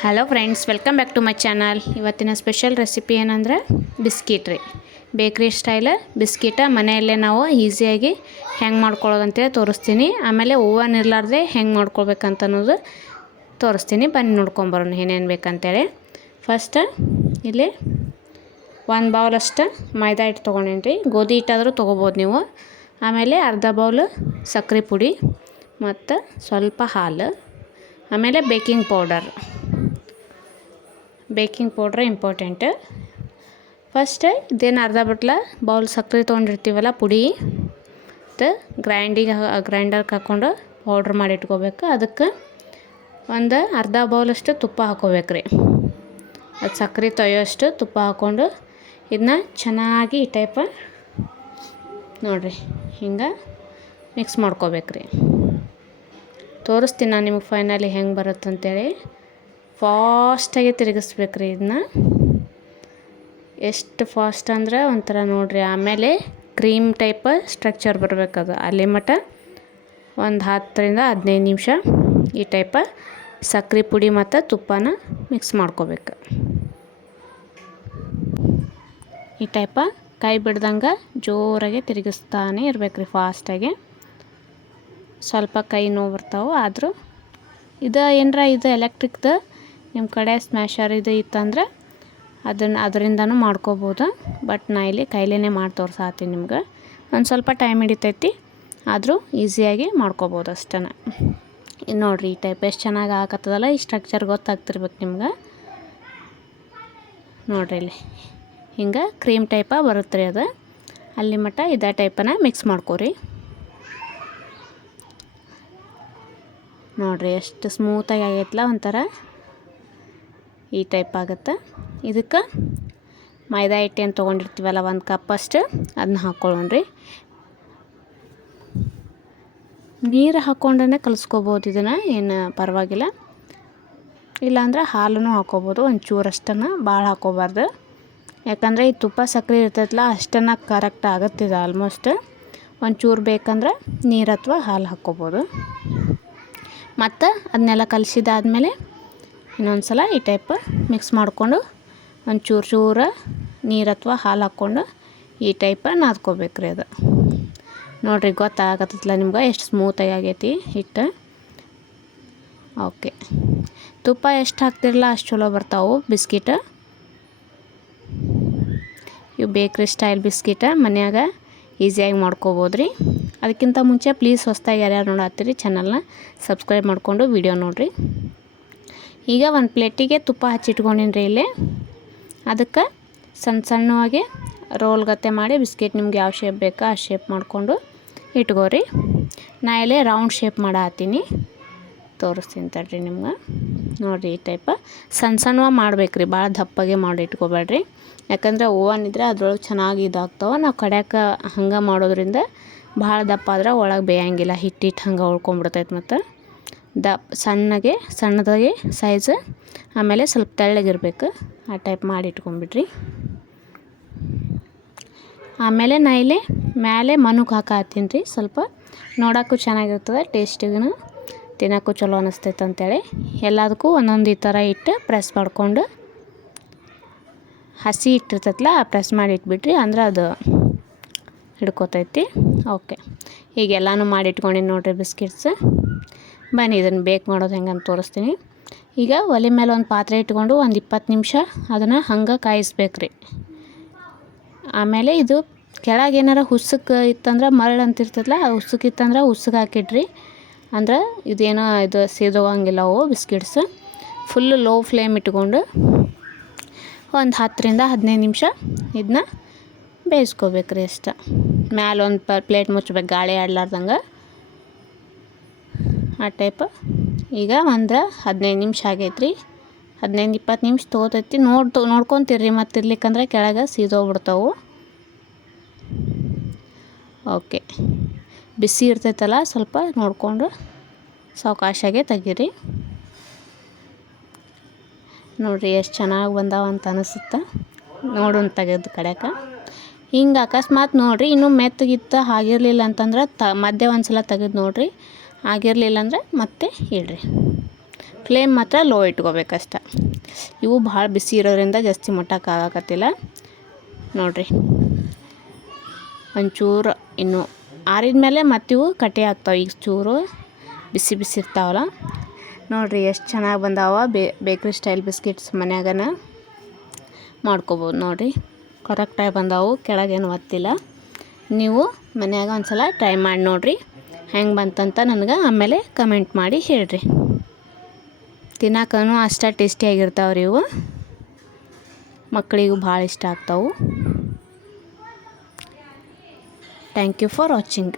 Hello friends, welcome back to my channel. ಇವತ್ತಿನ special recipe ಏನಂದರೆ biscuit ರೀ. Bakery style ಬಿಸ್ಕಿಟ ಮನೆಯಲ್ಲೇ ನಾವು ಈಸಿಯಾಗಿ ಹೆಂಗೆ ಮಾಡ್ಕೊಳ್ಳೋದಂತೇಳಿ ತೋರಿಸ್ತೀನಿ. ಆಮೇಲೆ ಓವನ್ ಇರಲಾರ್ದೆ ಹೆಂಗೆ ಮಾಡ್ಕೊಳ್ಬೇಕಂತ ಅನ್ನೋದು ತೋರಿಸ್ತೀನಿ. ಬನ್ನಿ ನೋಡ್ಕೊಂಬರೋಣ ಏನೇನು ಬೇಕಂತೇಳಿ. ಫಸ್ಟ್ ಇಲ್ಲಿ 1 ಬೌಲಷ್ಟು ಮೈದಾ ಹಿಟ್ಟು ತೊಗೊಂಡೇನಿ ರೀ. ಗೋಧಿ ಹಿಟ್ಟಾದರೂ ತೊಗೋಬೋದು ನೀವು. ಆಮೇಲೆ ಅರ್ಧ ಬೌಲ್ ಸಕ್ಕರೆ ಪುಡಿ ಮತ್ತು ಸ್ವಲ್ಪ ಹಾಲು, ಆಮೇಲೆ ಬೇಕಿಂಗ್ ಪೌಡ್ರ್ ಇಂಪಾರ್ಟೆಂಟ್. ಫಸ್ಟ್ ಇದೇನು ಅರ್ಧ ಬೌಲ್ ಸಕ್ಕರೆ ತೊಗೊಂಡಿರ್ತೀವಲ್ಲ ಪುಡಿ, ಮತ್ತು ಗ್ರೈಂಡರ್ಗೆ ಹಾಕ್ಕೊಂಡು ಪೌಡ್ರ್ ಮಾಡಿ ಇಟ್ಕೋಬೇಕು. ಅದಕ್ಕೆ ಒಂದು ಅರ್ಧ ಬೌಲಷ್ಟು ತುಪ್ಪ ಹಾಕೋಬೇಕು ರೀ. ಅದು ಸಕ್ಕರೆ ತೊಯ್ಯೋಷ್ಟು ತುಪ್ಪ ಹಾಕ್ಕೊಂಡು ಇದನ್ನ ಚೆನ್ನಾಗಿ ಈ ಟೈಪ್ ನೋಡಿರಿ ಹಿಂಗೆ ಮಿಕ್ಸ್ ಮಾಡ್ಕೋಬೇಕು ರೀ. ತೋರಿಸ್ತೀನಿ ನಾನು ನಿಮಗೆ ಫೈನಲಿ ಹೆಂಗೆ ಬರುತ್ತಂತೇಳಿ. ಫಾಸ್ಟಾಗಿ ತಿರುಗಿಸ್ಬೇಕು ರೀ ಇದನ್ನ. ಎಷ್ಟು ಫಾಸ್ಟ್ ಅಂದ್ರೆ ಒಂಥರ ನೋಡಿರಿ. ಆಮೇಲೆ ಕ್ರೀಮ್ ಟೈಪ್ ಸ್ಟ್ರಕ್ಚರ್ ಬರಬೇಕದು. ಅಲ್ಲಿ ಮಟ್ಟ ಒಂದು 10ರಿಂದ 15 ನಿಮಿಷ ಈ ಟೈಪ ಸಕ್ಕರೆ ಪುಡಿ ಮತ್ತು ತುಪ್ಪನ ಮಿಕ್ಸ್ ಮಾಡ್ಕೋಬೇಕು. ಈ ಟೈಪ ಕೈ ಬಿಡ್ದಂಗೆ ಜೋರಾಗಿ ತಿರುಗಿಸ್ತಾನೆ ಇರ್ಬೇಕು ರೀ ಫಾಸ್ಟಾಗಿ. ಸ್ವಲ್ಪ ಕೈ ನೋವು ಬರ್ತಾವೆ. ಆದರೂ ಇದು ಎಲೆಕ್ಟ್ರಿಕ್ದು ನಿಮ್ಮ ಕಡೆ ಸ್ಮ್ಯಾಶರ್ ಇದು ಇತ್ತಂದ್ರೆ ಅದರಿಂದನೂ ಮಾಡ್ಕೋಬೋದು. ಬಟ್ ನಾ ಇಲ್ಲಿ ಕೈಲೇ ಮಾಡಿ ತೋರ್ಸಾತೀನಿ ನಿಮ್ಗೆ. ಒಂದು ಸ್ವಲ್ಪ ಟೈಮ್ ಹಿಡಿತೈತಿ, ಆದರೂ ಈಸಿಯಾಗಿ ಮಾಡ್ಕೋಬೋದು ಅಷ್ಟೇ. ಇದು ನೋಡಿರಿ ಈ ಟೈಪ್ ಎಷ್ಟು ಚೆನ್ನಾಗಿ ಹಾಕತ್ತದಲ್ಲ. ಈ ಸ್ಟ್ರಕ್ಚರ್ ಗೊತ್ತಾಗ್ತಿರ್ಬೇಕು ನಿಮ್ಗೆ. ನೋಡಿರಿ ಇಲ್ಲಿ ಹಿಂಗೆ ಕ್ರೀಮ್ ಟೈಪ ಬರುತ್ತೆ ರೀ ಅದು. ಅಲ್ಲಿ ಮಟ್ಟ ಇದೇ ಟೈಪನ್ನ ಮಿಕ್ಸ್ ಮಾಡ್ಕೊರಿ. ನೋಡಿರಿ ಎಷ್ಟು ಸ್ಮೂತಾಗಿ ಆಗೈತಲ್ಲ, ಒಂಥರ ಈ ಟೈಪ್ ಆಗುತ್ತೆ. ಇದಕ್ಕೆ ಮೈದಾ ಹಿಟ್ಟು ಏನು ತೊಗೊಂಡಿರ್ತೀವಲ್ಲ 1 ಕಪ್ಪಷ್ಟು ಅದನ್ನ ಹಾಕ್ಕೊಳ್ಳೋಣ್ರಿ. ನೀರು ಹಾಕ್ಕೊಂಡೇ ಕಲಿಸ್ಕೋಬೋದು ಇದನ್ನು, ಏನು ಪರವಾಗಿಲ್ಲ. ಇಲ್ಲಾಂದ್ರೆ ಹಾಲೂ ಹಾಕ್ಕೋಬೋದು. ಒಂಚೂರಷ್ಟನ್ನು ಭಾಳ ಹಾಕ್ಕೋಬಾರ್ದು. ಯಾಕಂದರೆ ಈ ತುಪ್ಪ ಸಕ್ಕರೆ ಇರ್ತೈತಲ್ಲ ಅಷ್ಟನ್ನು ಕರೆಕ್ಟ್ ಆಗುತ್ತಿದೆ ಆಲ್ಮೋಸ್ಟ್. ಒಂಚೂರು ಬೇಕಂದ್ರೆ ನೀರು ಅಥವಾ ಹಾಲು ಹಾಕ್ಕೋಬೋದು. ಮತ್ತು ಅದನ್ನೆಲ್ಲ ಕಲಿಸಿದಾದ್ಮೇಲೆ ಇನ್ನೊಂದು ಸಲ ಈ ಟೈಪ್ ಮಿಕ್ಸ್ ಮಾಡಿಕೊಂಡು ಒಂಚೂರು ನೀರು ಅಥವಾ ಹಾಲು ಹಾಕ್ಕೊಂಡು ಈ ಟೈಪ ನಾದ್ಕೋಬೇಕು ರೀ. ಅದು ನೋಡಿರಿ ಗೊತ್ತಾಗತ್ತಲ್ಲ ನಿಮ್ಗೆ ಎಷ್ಟು ಸ್ಮೂತಾಗಿ ಆಗೈತಿ ಹಿಟ್ಟು. ಓಕೆ, ತುಪ್ಪ ಎಷ್ಟು ಹಾಕ್ತಿರಲ್ಲ ಅಷ್ಟು ಚಲೋ ಬರ್ತಾವೆ ಬಿಸ್ಕಿಟ್. ಇವು ಬೇಕ್ರಿ ಸ್ಟೈಲ್ ಬಿಸ್ಕಿಟ ಮನ್ಯಾಗ ಈಸಿಯಾಗಿ ಮಾಡ್ಕೋಬೋದು ರೀ. ಅದಕ್ಕಿಂತ ಮುಂಚೆ ಪ್ಲೀಸ್ ಹೊಸ್ದಾಗಿ ಯಾರ್ಯಾರು ನೋಡತ್ತೀರಿ ಚಾನಲ್ನ ಸಬ್ಸ್ಕ್ರೈಬ್ ಮಾಡಿಕೊಂಡು ವಿಡಿಯೋ ನೋಡಿರಿ. ಈಗ ಒಂದು ಪ್ಲೇಟಿಗೆ ತುಪ್ಪ ಹಚ್ಚಿಟ್ಕೊಂಡಿನಿ ರೀ ಇಲ್ಲಿ. ಅದಕ್ಕೆ ಸಣ್ಣವಾಗಿ ರೋಲ್ ಗತ್ತೆ ಮಾಡಿ ಬಿಸ್ಕಿಟ್ ನಿಮ್ಗೆ ಯಾವ ಶೇಪ್ ಬೇಕೋ ಆ ಶೇಪ್ ಮಾಡಿಕೊಂಡು ಇಟ್ಕೋರಿ. ನಾ ಇಲ್ಲಿ ರೌಂಡ್ ಶೇಪ್ ಮಾಡತ್ತೀನಿ, ತೋರಿಸ್ತೀನಿ ತಡ್ರಿ ನಿಮ್ಗೆ. ನೋಡಿರಿ ಈ ಟೈಪ ಸಣ್ಣವಾಗಿ ಮಾಡ್ಬೇಕು ರೀ, ಭಾಳ ದಪ್ಪಗೆ ಮಾಡಿ ಇಟ್ಕೋಬೇಡ್ರಿ. ಯಾಕಂದರೆ ಓವನ್ ಇದ್ದರೆ ಅದ್ರೊಳಗೆ ಚೆನ್ನಾಗಿ ಇದಾಗ್ತಾವೆ. ನಾವು ಕಡ್ಯಾಕ ಹಂಗೆ ಮಾಡೋದ್ರಿಂದ ಭಾಳ ದಪ್ಪ ಆದ್ರೆ ಒಳಗೆ ಬೇಯಂಗಿಲ್ಲ, ಹಿಟ್ಟು ಹಂಗೆ ಉಳ್ಕೊಂಬಿಡ್ತೈತೆ. ಮತ್ತು ಸಣ್ಣದಾಗಿ ಸೈಜ್, ಆಮೇಲೆ ಸ್ವಲ್ಪ ತೆಳ್ಳಗಿರ್ಬೇಕು ಆ ಟೈಪ್ ಮಾಡಿ ಇಟ್ಕೊಂಬಿಡ್ರಿ. ಆಮೇಲೆ ನಾ ಇಲ್ಲಿ ಮೇಲೆ ಮನುಕ್ಕೆ ಹಾಕತ್ತೀನಿ ರೀ. ಸ್ವಲ್ಪ ನೋಡೋಕ್ಕೂ ಚೆನ್ನಾಗಿರ್ತದೆ, ಟೇಸ್ಟಿಗೂ ತಿನ್ನೋಕ್ಕೂ ಚಲೋ ಅನ್ನಿಸ್ತೈತೆ ಅಂತೇಳಿ ಎಲ್ಲದಕ್ಕೂ ಒಂದೊಂದು ಈ ಥರ ಇಟ್ಟು ಪ್ರೆಸ್ ಮಾಡ್ಕೊಂಡು, ಹಸಿ ಇಟ್ಟಿರ್ತೈತಲ್ಲ ಪ್ರೆಸ್ ಮಾಡಿ ಇಟ್ಬಿಟ್ರಿ ಅಂದ್ರೆ ಅದು ಹಿಡ್ಕೊತೈತಿ. ಓಕೆ, ಈಗ ಎಲ್ಲನೂ ಮಾಡಿ ಇಟ್ಕೊಂಡಿನಿ ನೋಡಿರಿ ಬಿಸ್ಕಿಟ್ಸ್. ಬನ್ನಿ ಇದನ್ನು ಬೇಕ್ ಮಾಡೋದು ಹೆಂಗಂತ ತೋರಿಸ್ತೀನಿ. ಈಗ ಒಲೆ ಮೇಲೆ ಒಂದು ಪಾತ್ರೆ ಇಟ್ಕೊಂಡು ಒಂದು 20 ನಿಮಿಷ ಅದನ್ನು ಹಂಗೆ ಕಾಯಿಸ್ಬೇಕು ರೀ. ಆಮೇಲೆ ಇದು ಕೆಳಗೆ ಏನಾರ ಹುಸ್ಸಕ್ಕೆ ಇತ್ತಂದ್ರೆ ಮರಳು ಅಂತಿರ್ತೈತಲ್ಲ, ಅದು ಹುಸ್ಸಕ್ಕಿತ್ತಂದ್ರೆ ಹುಸ್ಸಕ್ಕೆ ಹಾಕಿಡ್ರಿ. ಅಂದ್ರೆ ಇದೇನೋ ಇದು ಸೇದೋಗಂಗಿಲ್ಲ ಅವು ಬಿಸ್ಕಿಟ್ಸ್. ಫುಲ್ಲು ಲೋ ಫ್ಲೇಮ್ ಇಟ್ಕೊಂಡು ಒಂದು 10ರಿಂದ 15 ನಿಮಿಷ ಇದನ್ನ ಬೇಯಿಸ್ಕೋಬೇಕು ರೀ ಅಷ್ಟು. ಮ್ಯಾಲೆ ಒಂದು ಪ್ಲೇಟ್ ಮುಚ್ಚಬೇಕು ಗಾಳಿ ಆಡ್ಲಾರ್ದಂಗೆ ಆ ಟೈಪ್. ಈಗ ಒಂದು 15 ನಿಮಿಷ ಆಗೈತ್ರಿ. 15-20 ನಿಮಿಷ ತೊಗೋತೈತಿ. ನೋಡ್ಕೊತಿರ್ರಿ, ಮತ್ತು ಇರ್ಲಿಕ್ಕಂದ್ರೆ ಕೆಳಗೆ ಸೀದೋಗ್ಬಿಡ್ತಾವೆ. ಓಕೆ, ಬಿಸಿ ಇರ್ತೈತಲ್ಲ ಸ್ವಲ್ಪ ನೋಡಿಕೊಂಡು ಸಾವಕಾಶಾಗೆ ತೆಗೀರಿ. ನೋಡಿರಿ ಎಷ್ಟು ಚೆನ್ನಾಗಿ ಬಂದಾವ ಅಂತ ಅನಿಸುತ್ತೆ. ನೋಡೋಣ ತೆಗೆದು ಕಡ್ಯಾಕ. ಹಿಂಗೆ ಅಕಸ್ಮಾತ್ ನೋಡಿರಿ ಇನ್ನೂ ಮೆತ್ತಗಿತ್ತು ಆಗಿರಲಿಲ್ಲ ಅಂತಂದ್ರೆ ಮಧ್ಯೆ ಒಂದು ಸಲ ತೆಗೆದು ನೋಡಿರಿ. ಆಗಿರಲಿಲ್ಲ ಅಂದರೆ ಮತ್ತೆ ಇಡ್ರಿ. ಫ್ಲೇಮ್ ಮಾತ್ರ ಲೋ ಇಟ್ಕೋಬೇಕಷ್ಟೆ. ಇವು ಭಾಳ ಬಿಸಿ ಇರೋದ್ರಿಂದ ಜಾಸ್ತಿ ಮುಟ್ಟಕ್ಕಾಗತ್ತಿಲ್ಲ ನೋಡಿರಿ. ಒಂಚೂರು ಇನ್ನು ಆರಿದ ಮೇಲೆ ಮತ್ತಿವು ಕಟಿ ಆಗ್ತಾವೆ. ಈಗ ಚೂರು ಬಿಸಿ ಬಿಸಿ ಇರ್ತಾವಲ್ಲ ನೋಡಿರಿ ಎಷ್ಟು ಚೆನ್ನಾಗಿ ಬಂದಾವ. ಬೇಕ್ರಿ ಸ್ಟೈಲ್ ಬಿಸ್ಕಿಟ್ಸ್ ಮನ್ಯಾಗನ ಮಾಡ್ಕೋಬೋದು ನೋಡಿರಿ. ಕರೆಕ್ಟಾಗಿ ಬಂದಾವು, ಕೆಳಗೇನು ಒತ್ತಿಲ್ಲ. ನೀವು ಮನ್ಯಾಗ ಒಂದು ಸಲ ಟ್ರೈ ಮಾಡಿ ನೋಡಿರಿ, ಹೆಂಗೆ ಬಂತಂತ ನನಗೆ ಆಮೇಲೆ ಕಮೆಂಟ್ ಮಾಡಿ ಹೇಳಿರಿ. ತಿನ್ನಕ್ಕೂ ಅಷ್ಟೇ ಟೇಸ್ಟಿಯಾಗಿರ್ತಾವ್ರಿ ಇವು, ಮಕ್ಕಳಿಗೂ ಭಾಳ ಇಷ್ಟ ಆಗ್ತಾವೆ. Thank you for watching.